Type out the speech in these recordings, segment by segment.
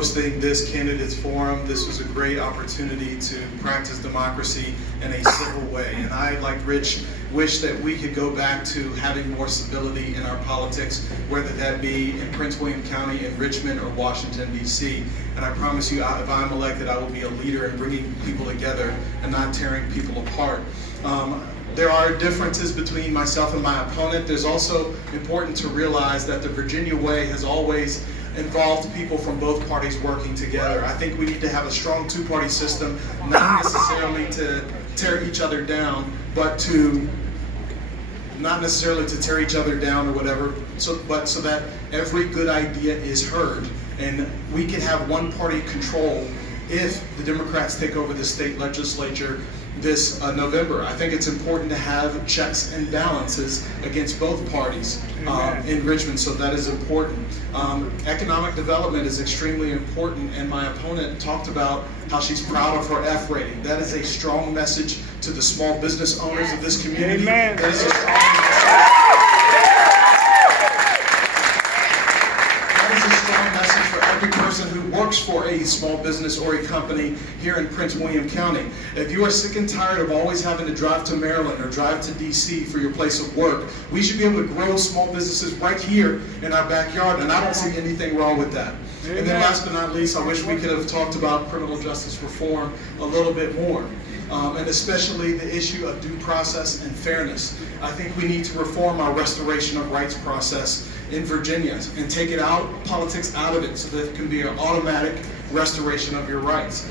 hosting this candidates forum. This was a great opportunity to practice democracy in a civil way. And I, like Rich, wish that we could go back to having more civility in our politics, whether that be in Prince William County, in Richmond, or Washington, D.C. And I promise you, if I'm elected, I will be a leader in bringing people together and not tearing people apart. There are differences between myself and my opponent. There's also important to realize that the Virginia way has always involved people from both parties working together. I think we need to have a strong two-party system, not necessarily to tear each other down, but to not necessarily to tear each other down or whatever, but so that every good idea is heard. And we can have one-party control if the Democrats take over the state legislature this November. I think it's important to have checks and balances against both parties in Richmond, so that is important. Economic development is extremely important, and my opponent talked about how she's proud of her F rating. That is a strong message to the small business owners of this community. Amen. That is a strong message. For every person who works for a small business or a company here in Prince William County. If you are sick and tired of always having to drive to Maryland or drive to DC for your place of work, we should be able to grow small businesses right here in our backyard, and I don't see anything wrong with that. And then last but not least, I wish we could have talked about criminal justice reform a little bit more. And especially the issue of due process and fairness. I think we need to reform our restoration of rights process in Virginia and take politics out of it so that it can be an automatic restoration of your rights.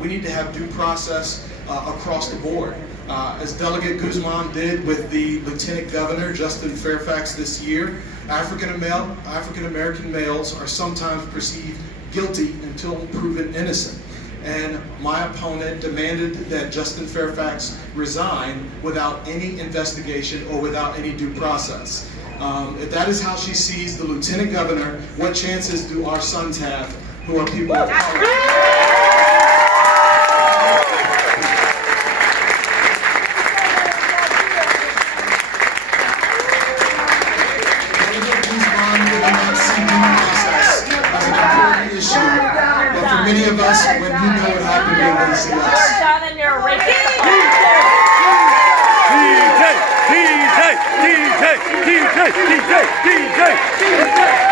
We need to have due process across the board. As Delegate Guzman did with the Lieutenant Governor, Justin Fairfax, this year, African American males are sometimes perceived guilty until proven innocent. And my opponent demanded that Justin Fairfax resign without any investigation or without any due process. If that is how she sees the Lieutenant Governor, what chances do our sons have who are people of color? Many of us, when you know what happened, you're going to see us. Done and you're right. DJ, DJ, DJ, DJ, DJ, DJ, DJ.